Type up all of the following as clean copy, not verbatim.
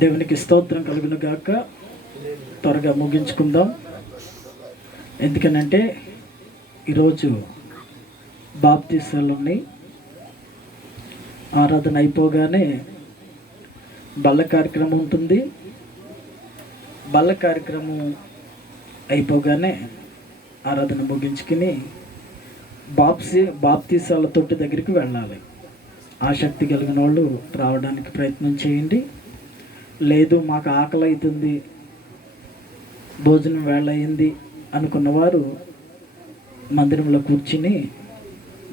దేవునికి స్తోత్రం కలుగును గాక. త్వరగా ముగించుకుందాం. ఎందుకనంటే ఈరోజు బాప్తీసాలు ఉన్నాయి. ఆరాధన అయిపోగానే బల్ల కార్యక్రమం ఉంటుంది. బల్ల కార్యక్రమం అయిపోగానే ఆరాధన ముగించుకుని బాప్తీసాల తొట్టి దగ్గరికి వెళ్ళాలి. ఆసక్తి కలిగిన వాళ్ళు రావడానికి ప్రయత్నం చేయండి. లేదు మాకు ఆకలి అవుతుంది, భోజనం వేళ అయింది అనుకున్నవారు మందిరంలో కూర్చుని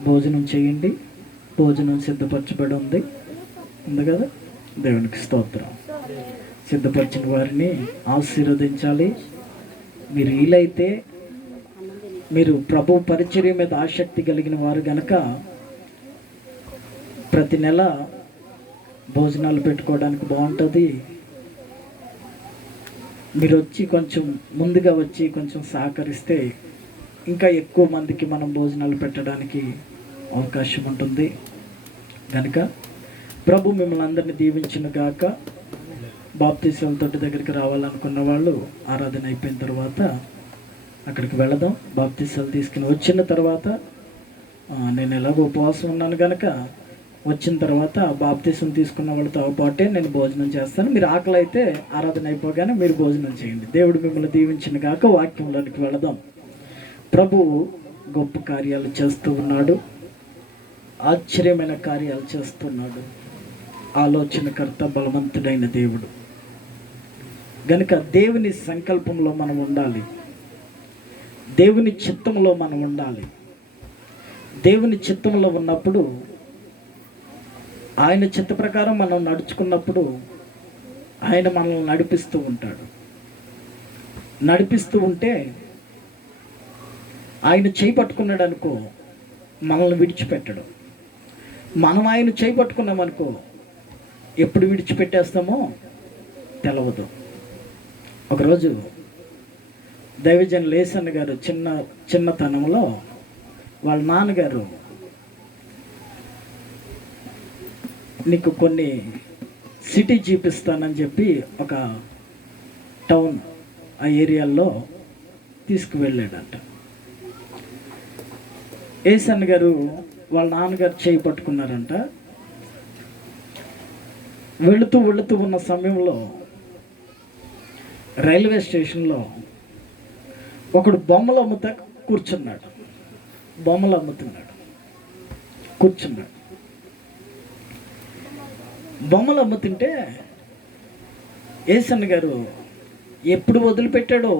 భోజనం చేయండి. భోజనం సిద్ధపరచబడి ఉంది కదా. దేవునికి స్తోత్రం. సిద్ధపరిచిన వారిని ఆశీర్వదించాలి. మీరు వీలైతే మీరు ప్రభు పరిచర్య మీద ఆసక్తి కలిగిన వారు గనక ప్రతి నెల భోజనాలు పెట్టుకోవడానికి బాగుంటుంది. మీరు వచ్చి కొంచెం ముందుగా వచ్చి కొంచెం సహకరిస్తే ఇంకా ఎక్కువ మందికి మనం భోజనాలు పెట్టడానికి అవకాశం ఉంటుంది. కనుక ప్రభు మిమ్మల్ని అందరినీ దీవించును గాక. బాప్తీసాల తొట్టి దగ్గరికి రావాలనుకున్న వాళ్ళు ఆరాధన అయిపోయిన తర్వాత అక్కడికి వెళదాం. బాప్తీసాలు తీసుకుని వచ్చిన తర్వాత నేను ఎలాగో ఉపవాసం ఉన్నాను కనుక వచ్చిన తర్వాత బాప్తీసం తీసుకున్న వాళ్ళతో పాటే నేను భోజనం చేస్తాను. మీరు ఆకలి అయితే ఆరాధన అయిపోగానే మీరు భోజనం చేయండి. దేవుడు మిమ్మల్ని దీవించిన గాక. వాక్యంలోనికి వెళదాం. ప్రభువు గొప్ప కార్యాలు చేస్తూ ఉన్నాడు. ఆశ్చర్యమైన కార్యాలు చేస్తున్నాడు. ఆలోచనకర్త, బలవంతుడైన దేవుడు గనుక దేవుని సంకల్పంలో మనం ఉండాలి. దేవుని చిత్తంలో మనం ఉండాలి. దేవుని చిత్తంలో ఉన్నప్పుడు, ఆయన చిత్త ప్రకారం మనం నడుచుకున్నప్పుడు ఆయన మనల్ని నడిపిస్తూ ఉంటాడు. నడిపిస్తూ ఉంటే ఆయన చేయి పట్టుకున్నాడు అనుకో, మనల్ని విడిచిపెట్టడు. మనం ఆయన చేయి పట్టుకున్నామనుకో, ఎప్పుడు విడిచిపెట్టేస్తామో తెలవదు. ఒకరోజు దైవజన్ లేసన్న గారు చిన్నతనంలో వాళ్ళ నాన్నగారు నీకు కొన్ని సిటీ చూపిస్తానని చెప్పి ఒక టౌన్ ఆ ఏరియాల్లో తీసుకువెళ్ళాడంట. ఏసన్న గారు వాళ్ళ నాన్నగారు చేయి పట్టుకున్నారంట. వెళుతూ ఉన్న సమయంలో రైల్వే స్టేషన్లో ఒకడు బొమ్మలు అమ్ముతా కూర్చున్నాడు. బొమ్మలు అమ్ముతున్నాడు, కూర్చున్నాడు. బొమ్మలు అమ్ముతుంటే ఏసన్న గారు ఎప్పుడు వదిలిపెట్టాడో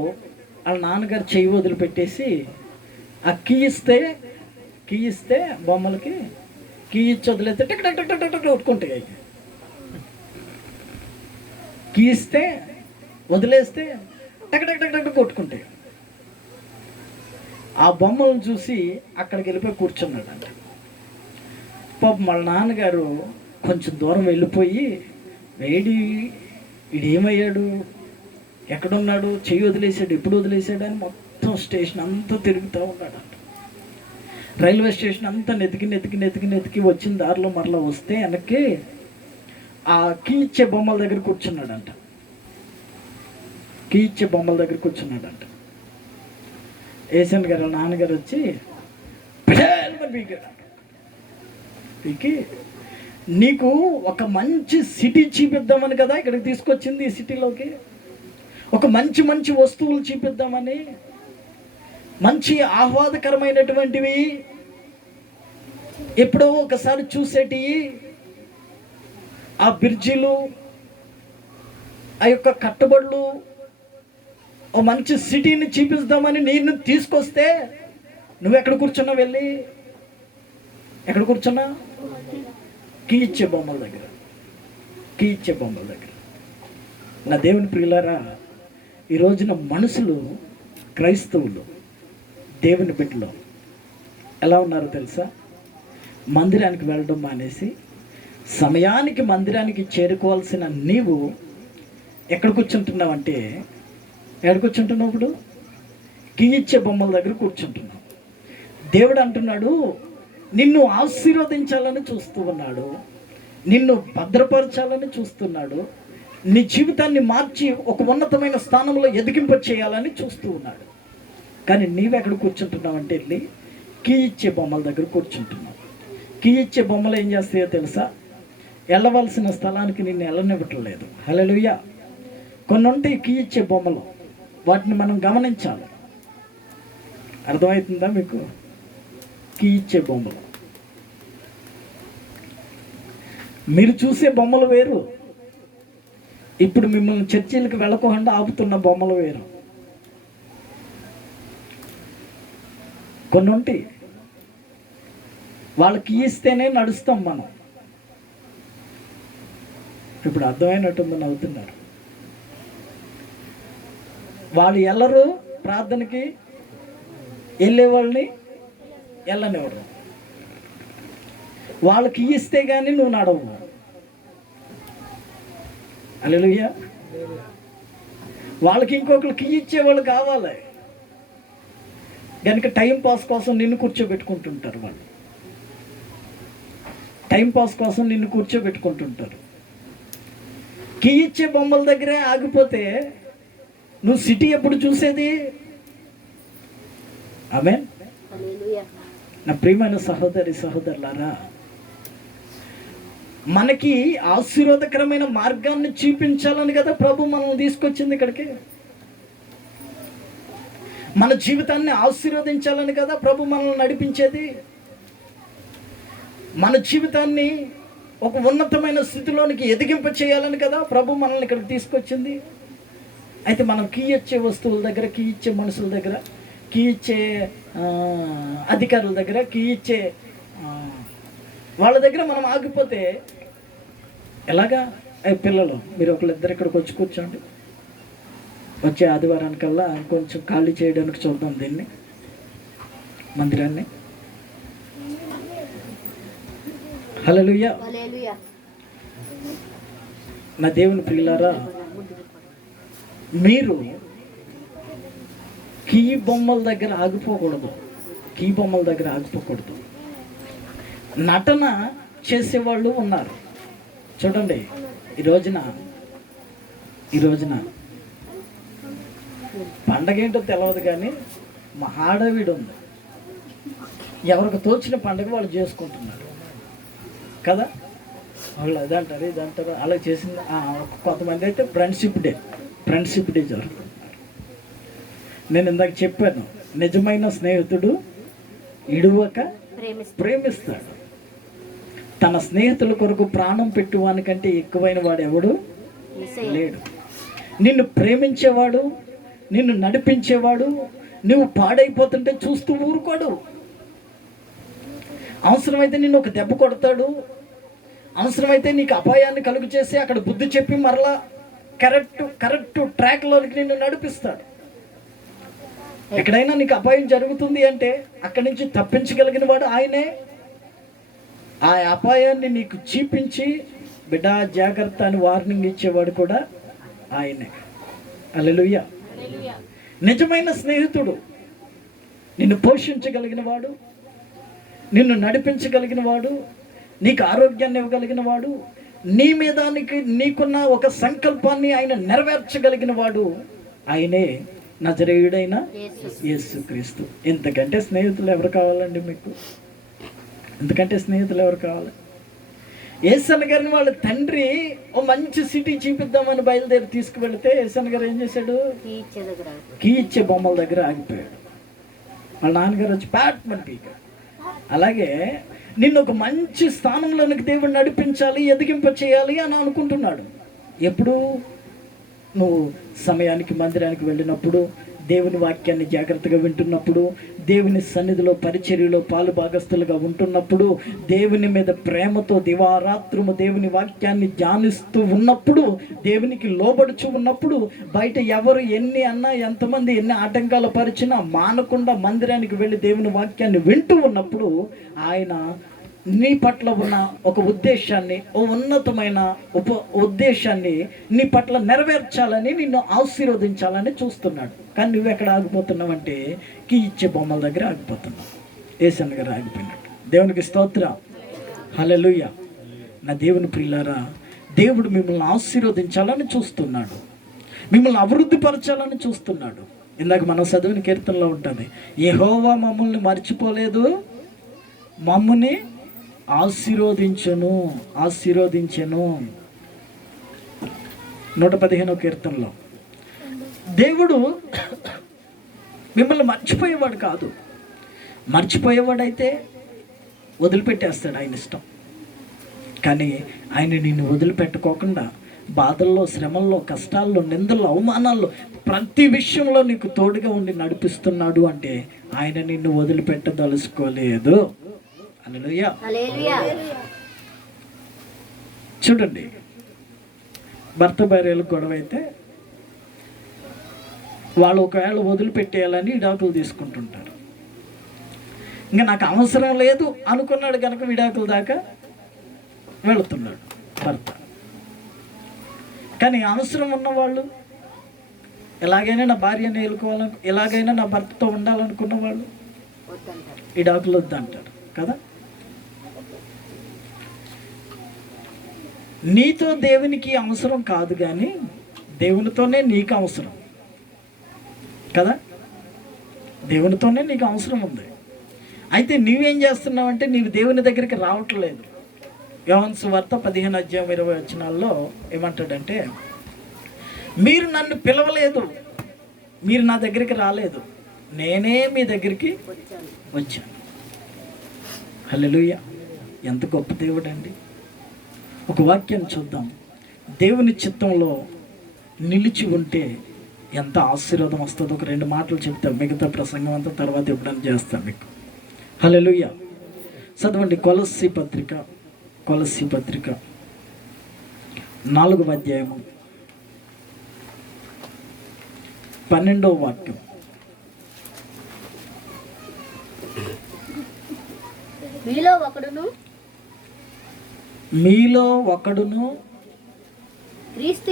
వాళ్ళ నాన్నగారు చెయ్యి వదిలిపెట్టేసి ఆ కీ ఇస్తే బొమ్మలకి కీ ఇచ్చి వదిలేస్తే టక్ టక్ టక్ టక్ టక్ కొట్టుకుంటాయి. కీ ఇస్తే వదిలేస్తే టక్ టక్ టక్ టక్ కొట్టుకుంటాయి. ఆ బొమ్మలను చూసి అక్కడికి వెళ్ళిపోయి కూర్చున్నాడంట. పాపం వాళ్ళ నాన్నగారు కొంచెం దూరం వెళ్ళిపోయి, వీడేమయ్యాడు, ఎక్కడున్నాడు, చెయ్యి వదిలేసాడు, ఎప్పుడు వదిలేసాడు అని మొత్తం స్టేషన్ అంతా తిరుగుతూ ఉన్నాడంట. రైల్వే స్టేషన్ అంతా నెతికి వచ్చిన దారిలో మరలా వస్తే వెనక్కి ఆ కీ ఇచ్చే బొమ్మల దగ్గర కూర్చున్నాడంట. కీ ఇచ్చే బొమ్మల దగ్గర కూర్చున్నాడంట. ఏసన్ గారు నాన్నగారు వచ్చి పీకి, నీకు ఒక మంచి సిటీ చూపిద్దామని కదా ఇక్కడికి తీసుకొచ్చింది. ఈ సిటీలోకి ఒక మంచి వస్తువులు చూపిద్దామని, మంచి ఆహ్లాదకరమైనటువంటివి, ఎప్పుడో ఒకసారి చూసేటివి, ఆ బ్రిడ్జిలు, ఆ యొక్క కట్టుబడులు, ఓ మంచి సిటీని చూపిద్దామని నేను తీసుకొస్తే నువ్వు ఎక్కడ కూర్చున్నా? వెళ్ళి ఎక్కడ కూర్చున్నా? కీ ఇచ్చే బొమ్మల దగ్గర. నా దేవుని ప్రియులారా, ఈ రోజున మనుషులు, క్రైస్తవులు, దేవుని బిడ్డలు ఎలా ఉన్నారో తెలుసా? మందిరానికి వెళ్ళడం మానేసి సమయానికి మందిరానికి చేరుకోవాల్సిన నీవు ఎక్కడ కూర్చుంటున్నావు అంటే, ఎక్కడ కూర్చుంటున్నావు? ఇప్పుడు కీ ఇచ్చే బొమ్మల దగ్గర కూర్చుంటున్నావు. దేవుడు అంటున్నాడు, నిన్ను ఆశీర్వదించాలని చూస్తూ ఉన్నాడు, నిన్ను భద్రపరచాలని చూస్తున్నాడు, నీ జీవితాన్ని మార్చి ఒక ఉన్నతమైన స్థానంలో ఎదిగింప చేయాలని చూస్తూ ఉన్నాడు. కానీ నీవెక్కడ కూర్చుంటున్నావు అంటే వెళ్ళి కీ ఇచ్చే బొమ్మల దగ్గర కూర్చుంటున్నావు. కీ ఇచ్చే బొమ్మలు ఏం చేస్తాయో తెలుసా? వెళ్ళవలసిన స్థలానికి నిన్ను వెళ్ళనివ్వటం లేదు. హల్లెలూయా. కొన్ని ఉంటాయి కీ ఇచ్చే బొమ్మలు, వాటిని మనం గమనించాలి. అర్థమవుతుందా మీకు? కీ ఇచ్చే బొమ్మలు, మీరు చూసే బొమ్మలు వేరు, ఇప్పుడు మిమ్మల్ని చర్చిలకు వెళ్ళకుండా ఆపుతున్న బొమ్మలు వేరు. కొన్ని ఉంటాయి, వాళ్ళకి ఇస్తేనే నడుస్తాం మనం. ఇప్పుడు అర్థమైనట్టుంది, నవ్వుతున్నారు. వాళ్ళు వెళ్ళరు, ప్రార్థనకి వెళ్ళేవాళ్ళని వెళ్ళనివ్వరు. వాళ్ళకి ఇస్తే కానీ నువ్వు నడవు. హల్లెలూయా. వాళ్ళకి ఇంకొకరికి ఇచ్చేవాళ్ళు కావాలి కనుక టైం పాస్ కోసం నిన్ను కూర్చోబెట్టుకుంటుంటారు. వాళ్ళు టైం పాస్ కోసం నిన్ను కూర్చోబెట్టుకుంటుంటారు. కీ ఇచ్చే బొమ్మల దగ్గరే ఆగిపోతే నువ్వు సిటీ ఎప్పుడు చూసేది? ఆమేన్. నా ప్రియమైన సహోదరి సహోదరులారా, మనకి ఆశీర్వాదకరమైన మార్గాన్ని చూపించాలని కదా ప్రభు మనం తీసుకొచ్చింది ఇక్కడికి. మన జీవితాన్ని ఆశీర్వదించాలని కదా ప్రభు మనల్ని నడిపించేది. మన జీవితాన్ని ఒక ఉన్నతమైన స్థితిలోనికి ఎదిగింప చేయాలని కదా ప్రభు మనల్ని ఇక్కడికి తీసుకొచ్చింది. అయితే మనం కీ ఇచ్చే వస్తువుల దగ్గర, కీ ఇచ్చే మనుషుల దగ్గర, కీ ఇచ్చే అధికారుల దగ్గర, కీ ఇచ్చే వాళ్ళ దగ్గర మనం ఆగిపోతే ఎలాగా? పిల్లలు మీరు ఒకళ్ళిద్దరు ఇక్కడికి వచ్చి కూర్చోండి. వచ్చే ఆదివారానికల్లా కొంచెం ఖాళీ చేయడానికి చూద్దాం దీన్ని, మందిరాన్ని. హల్లెలూయా. నా దేవుని ప్రియులారా, మీరు కీ బొమ్మల దగ్గర ఆగిపోకూడదు. కీ బొమ్మల దగ్గర ఆగిపోకూడదు. నటన చేసేవాళ్ళు ఉన్నారు. చూడండి, ఈ రోజున పండగ ఏంటో తెలియదు కానీ మా ఆడవిడ ఉంది. ఎవరికి తోచిన పండగ వాళ్ళు చేసుకుంటున్నారు కదా. వాళ్ళు అదంటారు ఇదంటారు అలా చేసింది. కొంతమంది అయితే ఫ్రెండ్షిప్ డే జరుగుతున్నారు. నేను ఇందాక చెప్పాను, నిజమైన స్నేహితుడు ఇడువక ప్రేమిస్తాడు. తన స్నేహితుల కొరకు ప్రాణం పెట్టువానికంటే ఎక్కువైన వాడు ఎవడు లేడు. నిన్ను ప్రేమించేవాడు, నిన్ను నడిపించేవాడు నువ్వు పాడైపోతుంటే చూస్తూ ఊరుకోడు. అవసరమైతే నిన్ను ఒక దెబ్బ కొడతాడు, అవసరమైతే నీకు అపాయాన్ని కలుగు చేసి అక్కడ బుద్ధి చెప్పి మరలా కరెక్ట్ ట్రాక్లోకి నిన్ను నడిపిస్తాడు. ఎక్కడైనా నీకు అపాయం జరుగుతుంది అంటే అక్కడి నుంచి తప్పించగలిగిన వాడు ఆయనే. ఆ అపాయాన్ని నీకు చూపించి బిడ్డ జాగ్రత్త అని వార్నింగ్ ఇచ్చేవాడు కూడా ఆయనే. హల్లెలూయా. నిజమైన స్నేహితుడు నిన్ను పోషించగలిగిన వాడు, నిన్ను నడిపించగలిగిన వాడు, నీకు ఆరోగ్యాన్ని ఇవ్వగలిగిన వాడు, నీ మీద నీకున్న ఒక సంకల్పాన్ని ఆయన నెరవేర్చగలిగిన వాడు ఆయనే, నజరేయుడైన యేసుక్రీస్తు. ఇంతకంటే స్నేహితులు ఎవరు కావాలండి మీకు? ఎందుకంటే స్నేహితులు ఎవరు కావాలి? యేసన్న గారిని వాళ్ళ తండ్రి ఓ మంచి సిటీ చూపిద్దామని బయలుదేరి తీసుకువెళితే యేసన్న గారు ఏం చేశాడు? కీ ఇచ్చే బొమ్మల దగ్గర ఆగిపోయాడు. వాళ్ళ నాన్నగారు వచ్చి ప్యాట్మని పీకాడు. అలాగే నిన్ను ఒక మంచి స్థానంలోనికి దేవుడు నడిపించాలి, ఎదిగింప చేయాలి అని అనుకుంటున్నాడు. ఎప్పుడు? నువ్వు సమయానికి మందిరానికి వెళ్ళినప్పుడు, దేవుని వాక్యాన్ని జాగ్రత్తగా వింటున్నప్పుడు, దేవుని సన్నిధిలో పరిచర్యలో పాలు భాగస్తులుగా ఉంటున్నప్పుడు, దేవుని మీద ప్రేమతో దివారాత్రము దేవుని వాక్యాన్ని ధ్యానిస్తూ ఉన్నప్పుడు, దేవునికి లోబడుచు ఉన్నప్పుడు, బయట ఎవరు ఎన్ని అన్నా, ఎంతమంది ఎన్ని ఆటంకాలు పరిచినా మానకుండా మందిరానికి వెళ్ళి దేవుని వాక్యాన్ని వింటూ ఉన్నప్పుడు ఆయన నీ పట్ల ఉన్న ఒక ఉద్దేశాన్ని, ఓ ఉన్నతమైన ఉద్దేశాన్ని నీ పట్ల నెరవేర్చాలని, నిన్ను ఆశీర్వదించాలని చూస్తున్నాడు. కానీ నువ్వు ఎక్కడ ఆగిపోతున్నావు అంటే కీ ఇచ్చే బొమ్మల దగ్గర ఆగిపోతున్నావు. యేసన్న గారు ఆగిపోయినట్టు. దేవునికి స్తోత్రం. హల్లెలూయా. నా దేవుని ప్రియులారా, దేవుడు మిమ్మల్ని ఆశీర్వదించాలని చూస్తున్నాడు, మిమ్మల్ని అభివృద్ధిపరచాలని చూస్తున్నాడు. ఇందాక మనం చదివిన కీర్తనలో ఉంటుంది, యెహోవా మమ్మల్ని మర్చిపోలేదు, మమ్మల్ని ఆశీర్వదించెను. 115వ కీర్తనలో దేవుడు మిమ్మల్ని మర్చిపోయేవాడు కాదు. మర్చిపోయేవాడైతే వదిలిపెట్టేస్తాడు, ఆయన ఇష్టం. కానీ ఆయన నిన్ను వదిలిపెట్టుకోకుండా బాధల్లో, శ్రమల్లో, కష్టాల్లో, నిందల్లో, అవమానాల్లో, ప్రతి విషయంలో నీకు తోడుగా ఉండి నడిపిస్తున్నాడు అంటే ఆయన నిన్ను వదిలిపెట్టదలుచుకోలేదు. హల్లెలూయా. చూడండి, భర్త భార్యలు గొడవ అయితే వాళ్ళు ఒకవేళ వదిలిపెట్టేయాలని విడాకులు తీసుకుంటుంటారు. ఇంకా నాకు అవసరం లేదు అనుకున్నాడు కనుక విడాకుల దాకా వెళుతున్నాడు భర్త. కానీ అవసరం ఉన్నవాళ్ళు, ఎలాగైనా నా భార్యని ఏలుకోవాలను, ఎలాగైనా నా భర్తతో ఉండాలనుకున్న వాళ్ళు విడాకులు వద్దంటారు కదా. నీతో దేవునికి అవసరం కాదు, కానీ దేవునితోనే నీకు అవసరం కదా. దేవునితోనే నీకు అవసరం ఉంది. అయితే నువ్వేం చేస్తున్నావు అంటే నీవు దేవుని దగ్గరికి రావట్లేదు. యోహాను సువార్త 15:20 ఏమంటాడంటే, మీరు నన్ను పిలవలేదు, మీరు నా దగ్గరికి రాలేదు, నేనే మీ దగ్గరికి వచ్చాను. హల్లెలూయా. ఎంత గొప్ప దేవుడు అండి. ఒక వాక్యం చూద్దాం. దేవుని చిత్తంలో నిలిచి ఉంటే ఎంత ఆశీర్వాదం వస్తుందో ఒక 2 మాటలు చెప్తాం. మిగతా ప్రసంగం అంతా తర్వాత ఎప్పుడైనా చేస్తాం మీకు. హల్లెలూయా. చదవండి కొలస్సీ పత్రిక 4వ అధ్యాయము 12వ వాక్యం. మీలో ఒకడును క్రీస్తు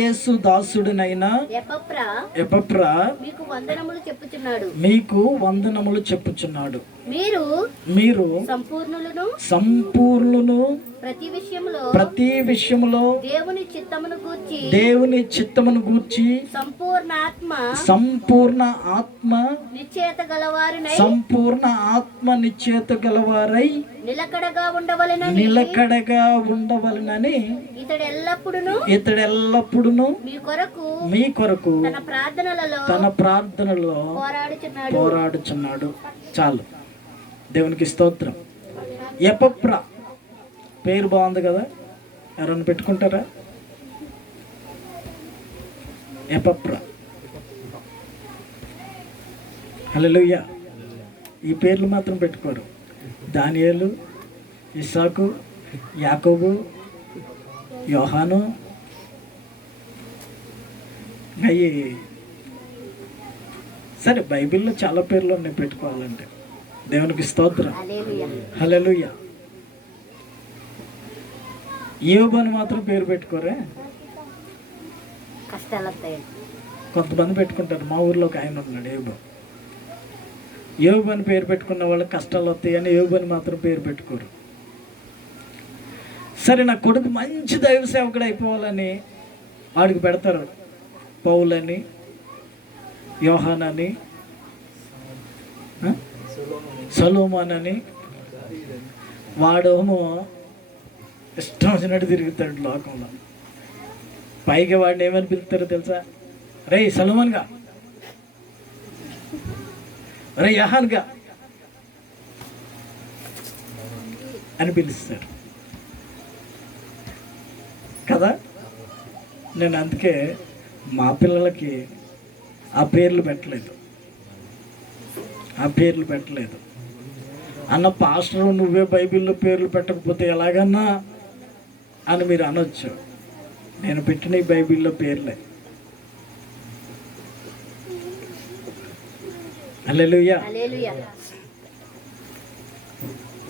యేసు దాసుడునైన ఎపఫ్రా మీకు వందనములు చెప్పుచున్నాడు. మీరు సంపూర్ణులను ప్రతి విషయములో దేవుని చిత్తమును గూర్చి సంపూర్ణ ఆత్మ నిశ్చయత గలవారై నిలకడగా ఉండవలెనని ఇతడు ఎల్లప్పుడును మీ కొరకు తన ప్రార్థనలో పోరాడుచున్నాడు. చాలు, దేవునికి స్తోత్రం. ఎపఫ్రా పేరు బాగుంది కదా, ఎవరన్నా పెట్టుకుంటారా? ఎపఫ్రా. హల్లెలూయా. ఈ పేర్లు మాత్రం పెట్టుకోరు. దానియేలు, ఇస్సాకు, యాకోబు, యోహాను, అయ్యి సరే, బైబిల్లో చాలా పేర్లు ఉన్నాయి పెట్టుకోవాలంటే. దేవునికి స్తోత్రం. హల్లెలూయా. యోబు అని మాత్రం పేరు పెట్టుకోరే, కొంతమంది పెట్టుకుంటారు. మా ఊర్లో ఒక ఆయన ఉన్నాడు, యోబు అని పేరు పెట్టుకున్న వాళ్ళకి కష్టాలు వస్తాయి అని యోబు అని మాత్రం పేరు పెట్టుకోరు. సరే, నా కొడుకు మంచి దైవ సేవకుడు అయిపోవాలని వాడికి పెడతారు పౌలని, యోహానని, సొలొమోన్ అని. వాడేమో ఇష్టం వచ్చినట్టు తిరుగుతాడు లోకంలో. పైగా వాడిని ఏమని పిలుస్తారో తెలుసా? రే సొలొమోన్గా, రే యోహాన్గా అని పిలుస్తారు కదా. నేను అందుకే మా పిల్లలకి ఆ పేర్లు పెట్టలేదు. అన్న పాస్టర్ నువ్వే బైబిల్లో పేర్లు పెట్టకపోతే ఎలాగన్నా అని మీరు అనొచ్చు. నేను పెట్టిన ఈ బైబిల్లో పేర్లే. హల్లెలూయా.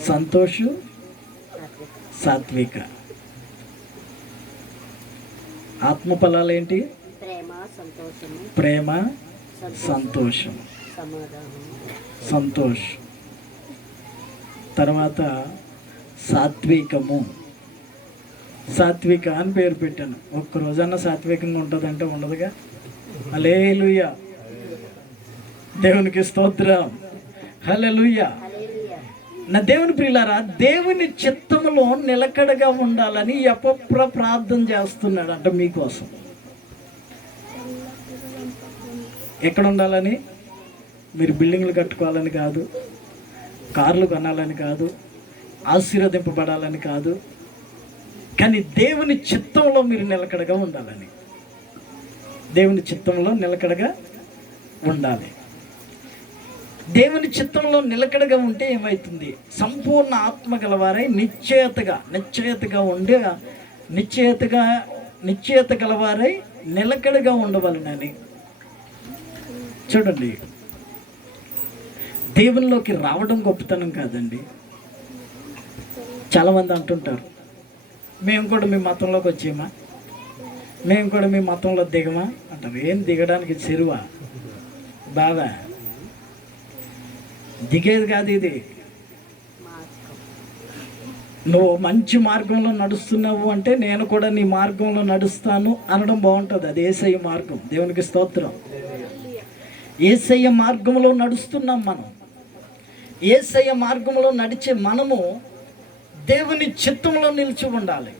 సంతోషు, సాత్విక. ఆత్మ ఫలాలేంటి? ప్రేమ, సంతోషం, తర్వాత సాత్వికము. సాత్విక అని పేరు పెట్టాను. ఒక్క రోజన్నా సాత్వికంగా ఉంటుందంటే ఉండదుగా. హల్లెలూయా, దేవునికి స్తోత్రం. హల్లెలూయా. నా దేవుని ప్రియులారా, దేవుని చిత్తములో నిలకడగా ఉండాలని ఎపప్ర ప్రార్థన చేస్తున్నాడు అంట మీకోసం. ఎక్కడ ఉండాలని? మీరు బిల్డింగ్లు కట్టుకోవాలని కాదు, కార్లు కొనాలని కాదు, ఆశీర్వదింపబడాలని కాదు, కానీ దేవుని చిత్తంలో మీరు నిలకడగా ఉండాలని. దేవుని చిత్తంలో నిలకడగా ఉండాలి. దేవుని చిత్తంలో నిలకడగా ఉంటే ఏమవుతుంది? సంపూర్ణ ఆత్మ గలవారై నిశ్చయతగా ఉండే నిశ్చయత గలవారై నిలకడగా ఉండవాలని. చూడండి, దేవునిలోకి రావడం గొప్పతనం కాదండి. చాలామంది అంటుంటారు, మేము కూడా మీ మతంలోకి వచ్చేమా, మేము కూడా మీ మతంలో దిగమా అంటారు. ఏం దిగడానికి చెరువా బాగా? దిగేది కాదు ఇది. నువ్వు మంచి మార్గంలో నడుస్తున్నావు అంటే నేను కూడా నీ మార్గంలో నడుస్తాను అనడం బాగుంటుంది. అది యేసయ్య మార్గం. దేవునికి స్తోత్రం. యేసయ్య మార్గంలో నడుస్తున్నాం మనం. యేసయ్య మార్గంలో నడిచే మనము దేవుని చిత్తంలో నిలిచి ఉండాలి.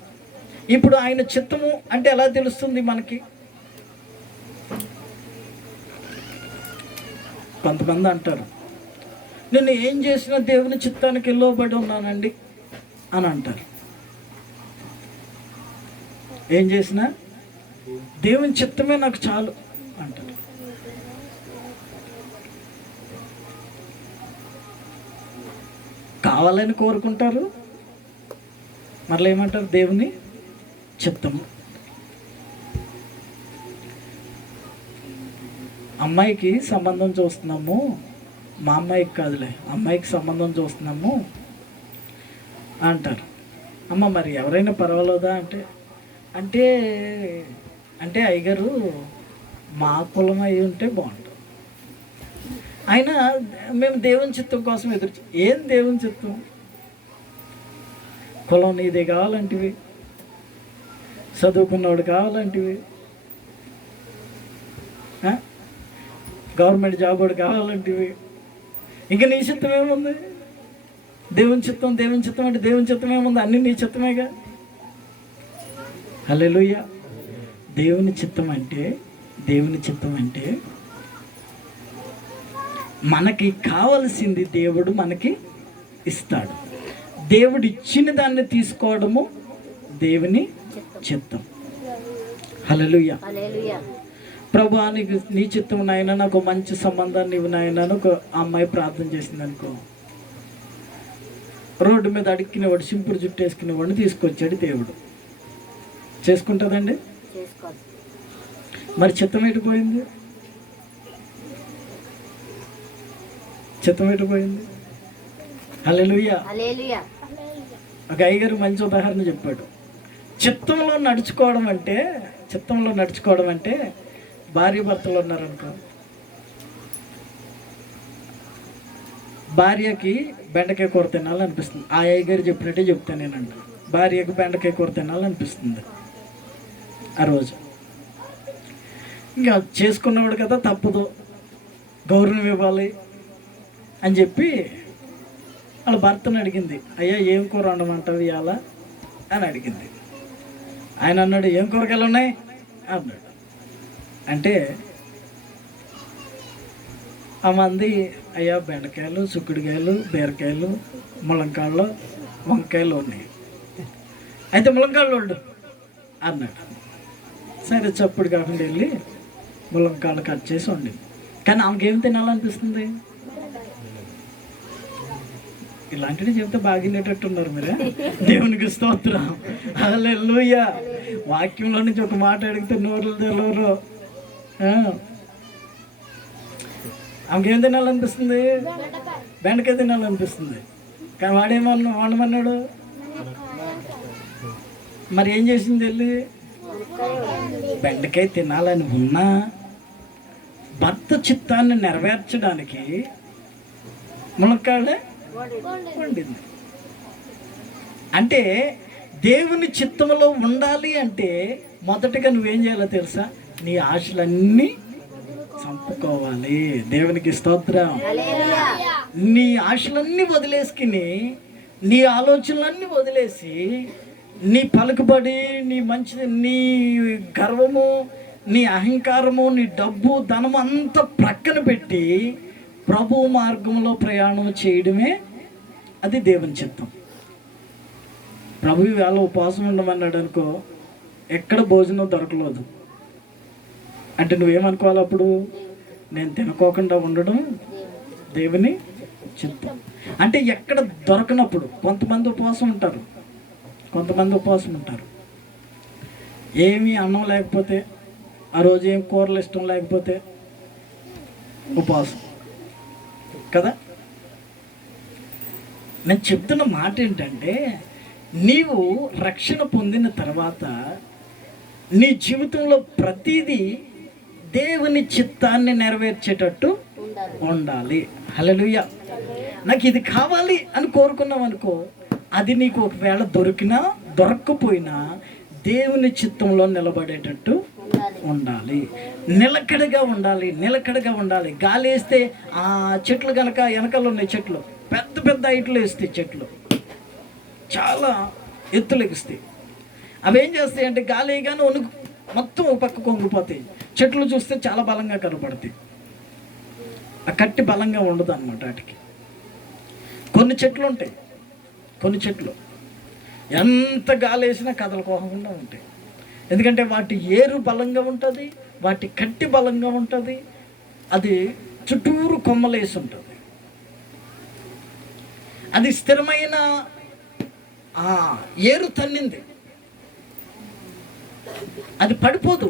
ఇప్పుడు ఆయన చిత్తము అంటే ఎలా తెలుస్తుంది మనకి? కొంతమంది అంటారు, నేను ఏం చేసినా దేవుని చిత్తానికి లోబడి ఉన్నానండి అని అంటారు. ఏం చేసినా దేవుని చిత్తమే నాకు చాలు అంటారు. కావాలని కోరుకుంటారు, మరలా ఏమంటారు? దేవుని చిత్తము. అమ్మాయికి సంబంధం చూస్తున్నాము, మా అమ్మాయికి కాదులే, అమ్మాయికి సంబంధం చూస్తున్నాము అంటారు. అమ్మ మరి ఎవరైనా పర్వాలేదా అంటే అంటే అంటే అయ్యగారు మా కులం అయి ఉంటే బాగుంటుంది. అయినా మేము దేవుని చిత్తం కోసం ఏం దేవుని చిత్తం? కులం నీదే కావాలంటివి, చదువుకున్నవాడు కావాలంటివి, గవర్నమెంట్ జాబ్ వాడు కావాలంటివి. ఇంకా నీ చిత్తం ఏముంది? దేవుని చిత్తం అంటే దేవుని చిత్తం ఏముంది? అన్నీ నీ చిత్తమేగా. హల్లెలూయా. దేవుని చిత్తం అంటే మనకి కావలసింది దేవుడు మనకి ఇస్తాడు. దేవుడు ఇచ్చిన దాన్ని తీసుకోవడము దేవుని చిత్తం. హల్లెలూయా. ప్రభు నీకు నీ చిత్తం నాయన, నాకు మంచి సంబంధాన్ని ఇవ్వు నాయన. ఒక అమ్మాయి ప్రార్థన చేసింది అనుకో, రోడ్డు మీద అడిగినవాడు, సింపుల్ జుట్టు వేసుకునేవాడిని తీసుకొచ్చాడు దేవుడు. చేసుకుంటుందండి? మరి చిత్తం ఎటుపోయింది? చిత్తం ఎటుపోయింది? హల్లెలూయా. ఒక అయ్యగారు మంచి ఉదాహరణ చెప్పాడు. చిత్తంలో నడుచుకోవడం అంటే భార్య భర్తలు ఉన్నారనుకో, భార్యకి బెండకాయ కూర తినాలనిపిస్తుంది. ఆ అయ్యగారు చెప్పినట్టే చెప్తాను నేనంట. భార్యకి బెండకాయ కూర తినాలనిపిస్తుంది ఆ రోజు. ఇంకా చేసుకున్నవాడు కదా, తప్పదు, గౌరవం ఇవ్వాలి అని చెప్పి వాళ్ళ భర్తను అడిగింది, అయ్యా ఏం కూర వండమంటావు ఇవాళ అని అడిగింది. ఆయన అన్నాడు, ఏం కూరగాయలు ఉన్నాయి అన్నాడు. అంటే ఆ మంది, అయ్యా బెండకాయలు, చిక్కుడుకాయలు, బీరకాయలు, ములంకాళ్ళు, వంకాయలు ఉన్నాయి. అయితే ములంకాళ్ళు వండు అన్నాడు. సరే చప్పుడు కాకుండా వెళ్ళి ములంకాళ్ళు కట్ చేసి వండి. కానీ ఆమెకేం తినాలనిపిస్తుంది? ఇలాంటివి చెప్తే బాగినేటట్టున్నారు మీరే. దేవునికి స్తోత్రం. హల్లెలూయా. వాక్యంలో నుంచి ఒక మాట అడిగితే నోరులు తెలవరు. ఆమెకేం తినాలనిపిస్తుంది? బెండకాయ తినాలనిపిస్తుంది. కానీ వాడేమన్నా వండమన్నాడు. మరి ఏం చేసింది? వెళ్ళి బెండకాయ తినాలని ఉన్నా భర్త చిత్తాన్ని నెరవేర్చడానికి మునక్కాళ్ళే వండింది. అంటే దేవుని చిత్తంలో ఉండాలి అంటే మొదటగా నువ్వేం చేయాలో తెలుసా? నీ ఆశలన్నీ చంపుకోవాలి. దేవునికి స్తోత్రం. నీ ఆశలన్నీ వదిలేసుకుని, నీ ఆలోచనలన్నీ వదిలేసి, నీ పలుకుబడి, నీ మంచిది, నీ గర్వము, నీ అహంకారము, నీ డబ్బు, ధనము అంతా ప్రక్కన పెట్టి ప్రభు మార్గంలో ప్రయాణం చేయడమే అది దేవుని చిత్తం. ప్రభు వేళ ఉపవాసం ఉండమన్నాడు అనుకో, ఎక్కడ భోజనం దొరకలేదు అంటే నువ్వేమనుకోవాలి అప్పుడు? నేను తినుకోకుండా ఉండడం దేవుని చిత్తం. అంటే ఎక్కడ దొరకనప్పుడు కొంతమంది ఉపవాసం ఉంటారు, ఏమీ అన్నం లేకపోతే, ఆ రోజు ఏం కూరలు ఇష్టం లేకపోతే ఉపవాసం కదా. నేను చెప్తున్న మాట ఏంటంటే, నీవు రక్షణ పొందిన తర్వాత నీ జీవితంలో ప్రతిదీ దేవుని చిత్తాన్ని నెరవేర్చేటట్టు ఉండాలి. హల్లెలూయా. నాకు ఇది కావాలి అని కోరుకున్నావు అనుకో, అది నీకు ఒకవేళ దొరక్కపోయినా దేవుని చిత్తంలో నిలబడేటట్టు ఉండాలి. నిలకడగా ఉండాలి. గాలి వేస్తే ఆ చెట్లు కనుక వెనకాల ఉన్నాయి, చెట్లు పెద్ద పెద్ద హైట్లు వేస్తాయి, చెట్లు చాలా ఎత్తులు ఎగుస్తాయి. అవి ఏం చేస్తాయి అంటే గాలి వేయగానే మొత్తం పక్క కొంగిపోతాయి. చెట్లు చూస్తే చాలా బలంగా కనపడతాయి, ఆ కట్టి బలంగా ఉండదు అన్నమాట. వాటికి కొన్ని చెట్లు ఎంత గాలి వేసినా కదలకోకుండా ఉంటాయి. ఎందుకంటే వాటి ఏరు బలంగా ఉంటుంది, వాటి కట్టి బలంగా ఉంటుంది, అది చుట్టూరు కొమ్మలేసి ఉంటుంది. అది స్థిరమైన ఏరు తన్నింది, అది పడిపోదు.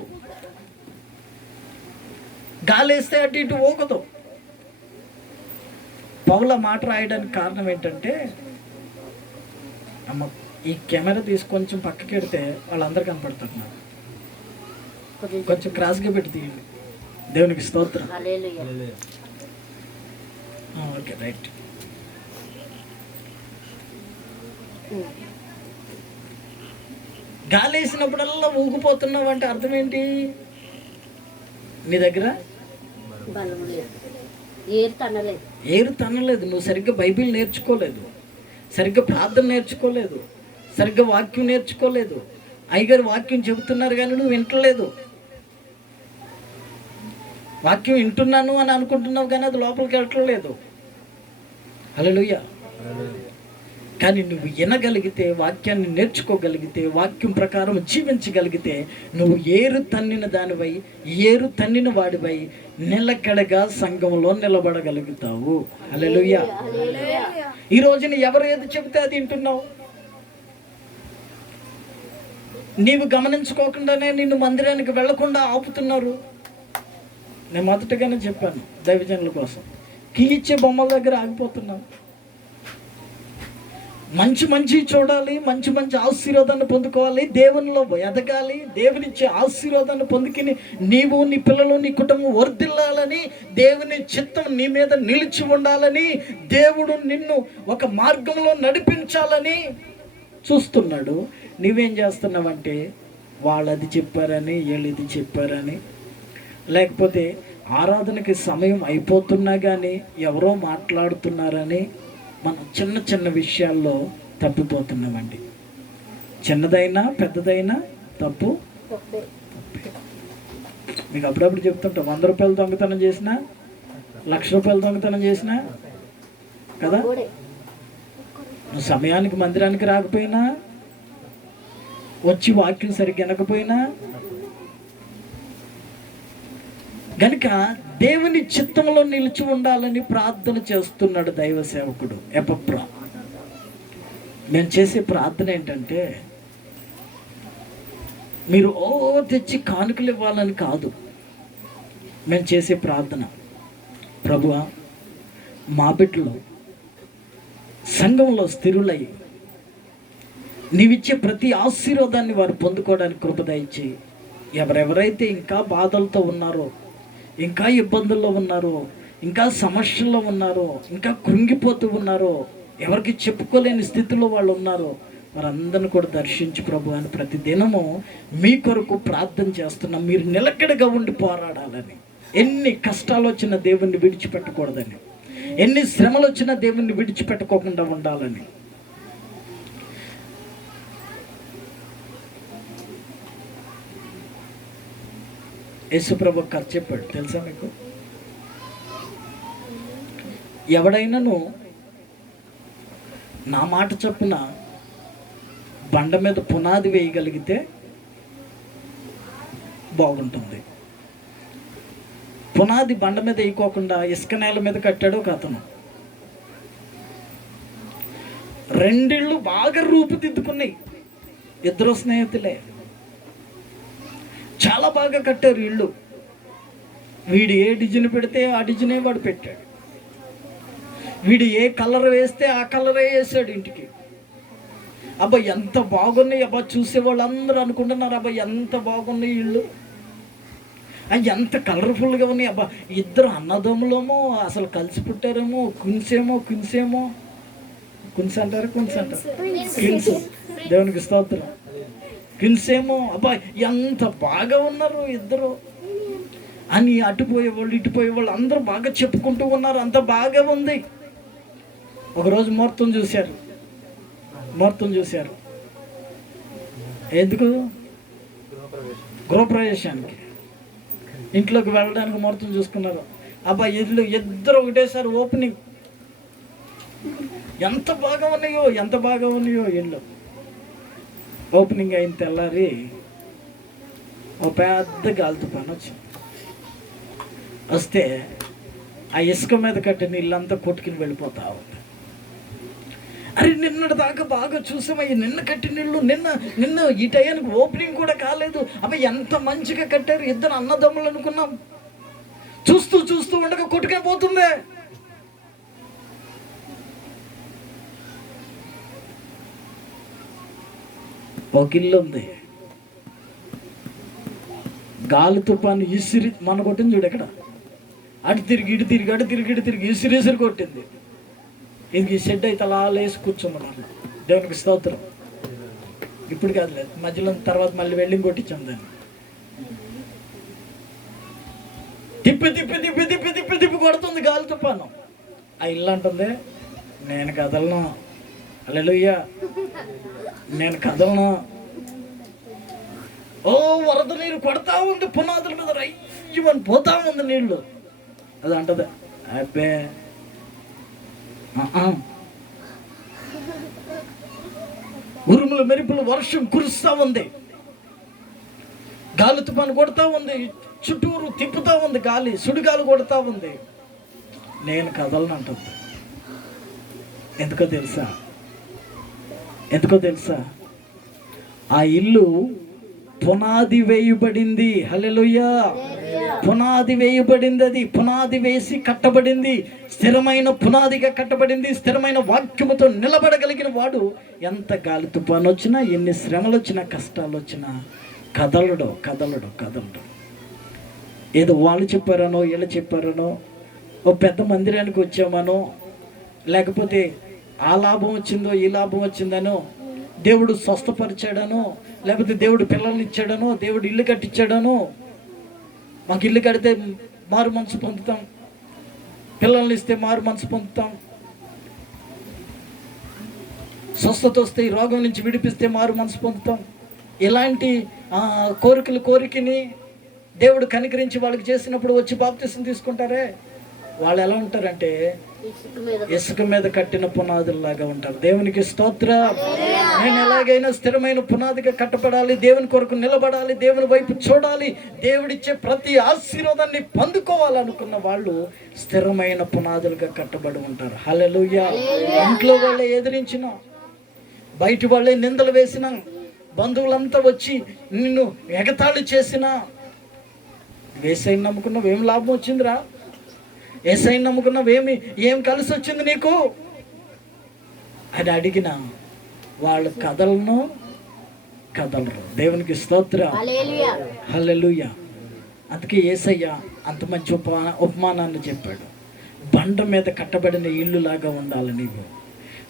గాలేస్తే అటు ఇటు ఊగదు. పౌల మాట రాయడానికి కారణం ఏంటంటే, అమ్మ ఈ కెమెరా తీసి కొంచెం పక్కకి పెడితే వాళ్ళందరూ కనపడతారు. నాకు కొంచెం క్రాస్గా పెట్టి తీయండి. దేవునికి స్తోత్రం. Okay, right. గాలి వేసినప్పుడల్లా ఊగిపోతున్నావు అంటే అర్థం ఏంటి? నీ దగ్గర ఏరు తన్నలేదు. నువ్వు సరిగ్గా బైబిల్ నేర్చుకోలేదు, సరిగ్గా ప్రార్థన నేర్చుకోలేదు, సరిగ్గా వాక్యం నేర్చుకోలేదు. అయ్యగారు వాక్యం చెబుతున్నారు కానీ నువ్వు వింటలేదు. వాక్యం వింటున్నాను అని అనుకుంటున్నావు కానీ అది లోపలికి వెళ్ళట్లేదు. హల్లెలూయా. కానీ నువ్వు వినగలిగితే, వాక్యాన్ని నేర్చుకోగలిగితే, వాక్యం ప్రకారం జీవించగలిగితే, నువ్వు ఏరు తన్నిన వాడివై నిలకడగా సంఘంలో నిలబడగలుగుతావు. హల్లెలూయా. ఈ రోజున ఎవరు ఏది చెబితే అది వింటున్నావు. నీవు గమనించుకోకుండానే నిన్ను మందిరానికి వెళ్లకుండా ఆపుతున్నారు. నేను మొదటగానే చెప్పాను, దైవజనుల కోసం కీలిచ్చే బొమ్మల దగ్గర ఆగిపోతున్నావు. మంచి చూడాలి, మంచి ఆశీర్వాదాన్ని పొందుకోవాలి, దేవునిలో ఎదగాలి, దేవునిచ్చే ఆశీర్వాదాన్ని పొందుకుని నీవు, నీ పిల్లలు, నీ కుటుంబం వర్ధిల్లాలని, దేవుని చిత్తం నీ మీద నిలిచి ఉండాలని, దేవుడు నిన్ను ఒక మార్గంలో నడిపించాలని చూస్తున్నాడు. నువ్వేం చేస్తున్నావంటే వాళ్ళు అది చెప్పారని, వీళ్ళు ఇది చెప్పారని, లేకపోతే ఆరాధనకి సమయం అయిపోతున్నా కానీ ఎవరో మాట్లాడుతున్నారని మనం చిన్న విషయాల్లో తప్పిపోతున్నామండి. చిన్నదైనా పెద్దదైనా తప్పు. మీకు అప్పుడప్పుడు చెప్తుంటా, 100 రూపాయలు దొంగతనం చేసినా, 1,00,000 రూపాయలు దొంగతనం చేసినా కదా, నువ్వు సమయానికి మందిరానికి రాకపోయినా, వచ్చి వాక్యం సరిగ్గా వినకపోయినా, గనుక దేవుని చిత్తంలో నిలిచి ఉండాలని ప్రార్థన చేస్తున్నాడు దైవ సేవకుడు ఎపఫ్రా. మేము చేసే ప్రార్థన ఏంటంటే, మీరు తెచ్చి కానుకలు ఇవ్వాలని కాదు. మేము చేసే ప్రార్థన, ప్రభువా మా బిడ్డలు సంఘంలో స్థిరులై నీవిచ్చే ప్రతి ఆశీర్వాదాన్ని వారు పొందుకోవడానికి కృప దయచేయి. ఎవరెవరైతే ఇంకా బాధలతో ఉన్నారో, ఇంకా ఇబ్బందుల్లో ఉన్నారో, ఇంకా సమస్యల్లో ఉన్నారో, ఇంకా కృంగిపోతూ ఉన్నారో, ఎవరికి చెప్పుకోలేని స్థితిలో వాళ్ళు ఉన్నారో, వారందరిని కూడా దర్శించి ప్రభు అని ప్రతి దినము మీ కొరకు ప్రార్థన చేస్తున్నాం. మీరు నిలకడగా ఉండి పోరాడాలని, ఎన్ని కష్టాలు వచ్చినా దేవుణ్ణి విడిచిపెట్టకూడదని, ఎన్ని శ్రమలు వచ్చినా దేవుణ్ణి విడిచిపెట్టుకోకుండా ఉండాలని. యేసుప్రభు కథ చెప్పాడు తెలుసా మీకు? ఎవడైనాను నా మాట చొప్పున బండ మీద పునాది వేయగలిగితే బాగుంటుంది. పునాది బండ మీద వేయకోకుండా ఇసుక నేల మీద కట్టాడు ఒక అతను. రెండిళ్ళు బాగా రూపుదిద్దుకున్నాయి. ఇద్దరు స్నేహితులే, చాలా బాగా కట్టారు ఇళ్ళు. వీడు ఏ డిజైన్ పెడితే ఆ డిజైనే వాడు పెట్టాడు. వీడు ఏ కలర్ వేస్తే ఆ కలరే వేసాడు ఇంటికి. అబ్బా ఎంత బాగున్నాయి, అబ్బా చూసేవాళ్ళు అందరూ అనుకుంటున్నారు అబ్బా ఎంత బాగున్నాయి ఇళ్ళు, ఎంత కలర్ఫుల్గా ఉన్నాయి. అబ్బా ఇద్దరు అన్నదమ్ములేమో అసలు కలిసి పుట్టారేమో, కుంసేమో అంటారు క్విన్స్. దేవునికి స్తోత్రం. క్విన్సేమో అబ్బా ఎంత బాగా ఉన్నారు ఇద్దరు అని అటుపోయేవాళ్ళు ఇటుపోయేవాళ్ళు అందరూ బాగా చెప్పుకుంటూ ఉన్నారు. అంత బాగా ఉంది. ఒకరోజు ముహూర్తం చూశారు. ఎందుకు? గృహప్రవేశానికి. ఇంట్లోకి వెళ్ళడానికి ముహూర్తం చూసుకున్నారు. అబ్బా ఇద్దరు ఒకటేసారి ఓపెనింగ్. ఎంత బాగా ఉన్నాయో ఇళ్ళు. ఓపెనింగ్ అయిన తెల్లారి ఒక పెద్ద గాలి తుఫాను వచ్చింది. వస్తే ఆ ఇసుక మీద కట్టిన ఇల్లంతా కొట్టుకుని వెళ్ళిపోతా ఉంది. అరే నిన్నటి దాకా బాగా చూసామయ్యి, నిన్న కట్టిన ఇల్లు నిన్న ఈ టయానికి ఓపెనింగ్ కూడా కాలేదు. అబ్బా ఎంత మంచిగా కట్టారు, ఇద్దరు అన్నదమ్ములు అనుకున్నాం. చూస్తూ ఉండగా కొట్టుకుని పోతుంది. ఒక ఇల్లు ఉంది, గాలి తుఫాను ఇసిరి మన కొట్టింది చూడు. ఎక్కడ అటు తిరిగి ఇసిరి కొట్టింది. ఇది షెడ్ అయితే అలా లేసి కూర్చున్నాను. దేవునికి స్తోత్రం. ఇప్పుడు కాదులేదు, మధ్యలో తర్వాత మళ్ళీ వెల్డింగ్ కొట్టించాం దాన్ని. తిప్పి కొడుతుంది గాలి తుఫాను. ఆ ఇల్లు అంటుంది, నేను కదలను. హల్లెలూయా, నేను కదలను. ఓ వరద నీరు కొడతా ఉంది, పునాదుల మీద రయ్యమని పోతా ఉంది నీళ్లు. అది అంటది, అబ్బే ఉరుములు మెరుపులు వర్షం కురుస్తా ఉంది, గాలి తుఫాను కొడతా ఉంది, చుట్టూరు తిప్పుతా ఉంది గాలి, సుడిగాలి కొడతా ఉంది. నేను కదలను అంటుంది. ఎందుకో తెలుసా? ఆ ఇల్లు పునాది వేయబడింది. హల్లెలూయా, పునాది వేయబడింది. అది పునాది వేసి కట్టబడింది, స్థిరమైన పునాదిగా కట్టబడింది. స్థిరమైన వాక్యముతో నిలబడగలిగిన వాడు ఎంత గాలి తుఫాను వచ్చినా, ఎన్ని శ్రమలు వచ్చినా, కష్టాలు వచ్చినా కదలడు. ఏదో వాళ్ళు చెప్పారనో వీళ్ళు చెప్పారనో, ఓ పెద్ద మందిరానికి వచ్చామనో, లేకపోతే ఆ లాభం వచ్చిందో ఈ లాభం వచ్చిందనో, దేవుడు స్వస్థపరిచాడనో, లేకపోతే దేవుడు పిల్లల్ని ఇచ్చాడనో, దేవుడు ఇల్లు కట్టించాడనో. మాకు ఇల్లు కడితే మారు మనసు పొందుతాం, పిల్లల్ని ఇస్తే మారు మనసు పొందుతాం, స్వస్థత వస్తే ఈ రోగం నుంచి విడిపిస్తే మారు మనసు పొందుతాం. ఇలాంటి కోరికని దేవుడు కనికరించి వాళ్ళకి చేసినప్పుడు వచ్చి బాప్తిసం తీసుకుంటారే, వాళ్ళు ఎలా ఉంటారంటే ఇసుక మీద కట్టిన పునాదుల్లాగా ఉంటారు. దేవునికి స్తోత్రం. నేను ఎలాగైనా స్థిరమైన పునాదిగా కట్టబడాలి, దేవుని కొరకు నిలబడాలి, దేవుని వైపు చూడాలి, దేవుడిచ్చే ప్రతి ఆశీర్వాదాన్ని పొందుకోవాలనుకున్న వాళ్ళు స్థిరమైన పునాదులుగా కట్టబడి ఉంటారు. హల్లెలూయా. ఇంట్లో వాళ్ళే ఎదిరించిన, బయట వాళ్ళే నిందలు వేసిన, బంధువులంతా వచ్చి నిన్ను ఎగతాళి చేసిన, యేసయ్యని నమ్ముకున్నావు ఏం లాభం వచ్చిందిరా, యేసయ్యని నమ్ముకున్నావు ఏం కలిసి వచ్చింది నీకు అని అడిగిన వాళ్ళు కదలరు. దేవునికి స్తోత్రం. హల్లెలూయా. అందుకే యేసయ్య అంత మంచి ఉపమానాన్ని చెప్పాడు. బండ మీద కట్టబడిన ఇల్లు లాగా ఉండాలి నీవు.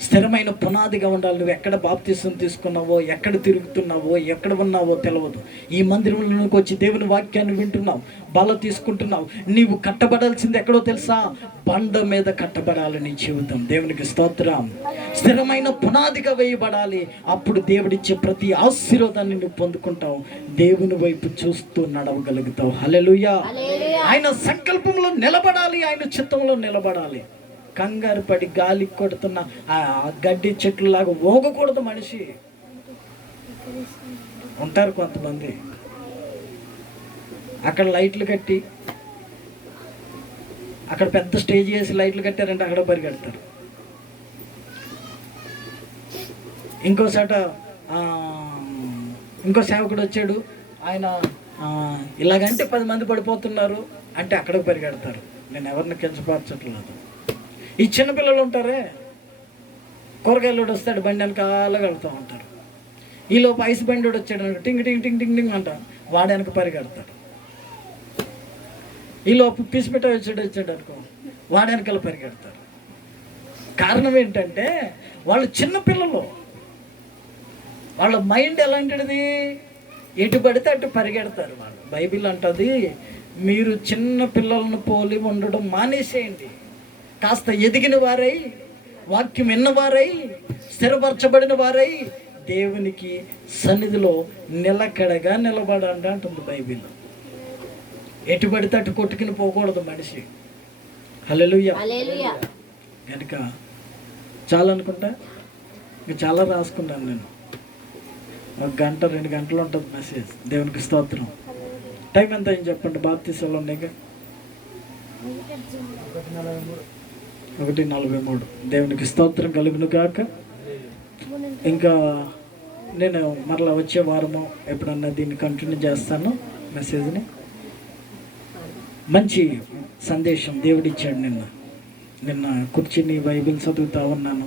స్థిరమైన పునాదిగా ఉండాలి. నువ్వు ఎక్కడ బాప్తిసం తీసుకున్నావో, ఎక్కడ తిరుగుతున్నావో, ఎక్కడ ఉన్నావో తెలియదు. ఈ మందిరంలోకి వచ్చి దేవుని వాక్యాన్ని వింటున్నావు, బల తీసుకుంటున్నావు. నీవు కట్టబడాల్సింది ఎక్కడో తెలుసా? బండ మీద కట్టబడాలి నీ జీవితం. దేవునికి స్తోత్రం. స్థిరమైన పునాదిగా వేయబడాలి. అప్పుడు దేవుడిచ్చే ప్రతి ఆశీర్వాదాన్ని నువ్వు పొందుకుంటావు. దేవుని వైపు చూస్తూ నడవగలుగుతావు. హల్లెలూయా. ఆయన సంకల్పంలో నిలబడాలి, ఆయన చిత్తంలో నిలబడాలి. కంగారు పడి గాలి కొడుతున్న ఆ గడ్డి చెట్లులాగా ఊగకూడదు. మనిషి ఉంటారు కొంతమంది, అక్కడ లైట్లు కట్టి, అక్కడ పెద్ద స్టేజ్ వేసి లైట్లు కట్టారంటే అక్కడ పరిగెడతారు. ఇంకోసాట ఇంకో సేవకుడు వచ్చాడు, ఆయన ఇలాగంటే 10 మంది పడిపోతున్నారు అంటే అక్కడికి పరిగెడతారు. నేను ఎవరిని కించపరచట్లేదు. ఈ చిన్నపిల్లలు ఉంటారే, కూరగాయలు వస్తాడు, బండి వెనకాల వెళ్తూ ఉంటారు. ఈలోపు ఐస్ బండి వచ్చాడు, టింగ్ టింగ్ టింగ్ టింగ్ టింగ్ అంట, వాడు వెనక పరిగెడతాడు. ఈలోపు పిసిపెట్ట వచ్చాడు అనుకో, వాడు వెనకాల పరిగెడతారు. కారణం ఏంటంటే వాళ్ళు చిన్నపిల్లలు, వాళ్ళ మైండ్ ఎలాంటిది, ఎటు పడితే అటు పరిగెడతారు వాళ్ళు. బైబిల్ అంటది, మీరు చిన్న పిల్లలను పోలి ఉండడం మానేసేయండి. కాస్త ఎదిగిన వారై, వాక్యం విన్నవారై, స్థిరపరచబడిన వారై దేవునికి సన్నిధిలో నిలకడగా నిలబడండి అంటుంది బైబిల్. ఎటు పడితే అటు కొట్టుకుని పోకూడదు మనిషి. హల్లెలూయా. కనుక చాలా అనుకుంటా, ఇంకా చాలా రాసుకున్నాను నేను. 1 గంట 2 గంటలు ఉంటుంది మెసేజ్. దేవునికి స్తోత్రం. టైం ఎంత అయింది చెప్పండి? బాప్తీసాలు ఉన్నాయి 1:43. దేవునికి స్తోత్రం కలుగును గాక. ఇంకా నేను మరలా వచ్చే వారము ఎప్పుడన్నా దీన్ని కంటిన్యూ చేస్తాను మెసేజ్ని. మంచి సందేశం దేవుడిచ్చాడు. నిన్న కూర్చుని బైబిల్ చదువుతా ఉన్నాను.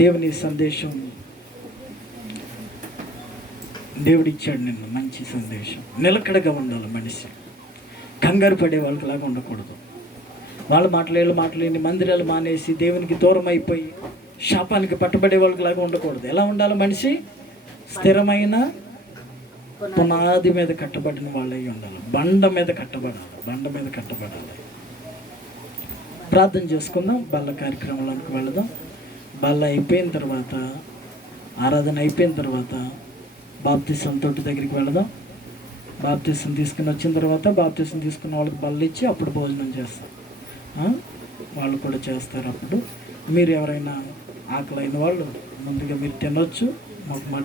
దేవుని సందేశం దేవుడిచ్చాడు నిన్న, మంచి సందేశం. నిలకడగా ఉండాలి మనిషి. కంగారు పడే వాళ్ళకిలాగా ఉండకూడదు. వాళ్ళ మాటలేని మందిరాలు మానేసి దేవునికి దూరం అయిపోయి శాపానికి పట్టుబడే వాళ్ళకిలాగా ఉండకూడదు. ఎలా ఉండాలి మనిషి? స్థిరమైన పునాది మీద కట్టబడిన వాళ్ళై ఉండాలి. బండ మీద కట్టబడాలి. ప్రార్థన చేసుకుందాం. బల్ల కార్యక్రమాలకు వెళదాం. బల్ల అయిపోయిన తర్వాత, ఆరాధన అయిపోయిన తర్వాత బాప్తిసం తోటి దగ్గరికి వెళదాం. బాప్తిసం తీసుకుని వచ్చిన తర్వాత బాప్తిసం తీసుకున్న వాళ్ళకి బల్ల ఇచ్చి అప్పుడు భోజనం చేస్తాం. వాళ్ళు కూడా చేస్తారు. అప్పుడు మీరు ఎవరైనా ఆకలైన వాళ్ళు ముందుగా మీరు తినొచ్చు. మాకు మాట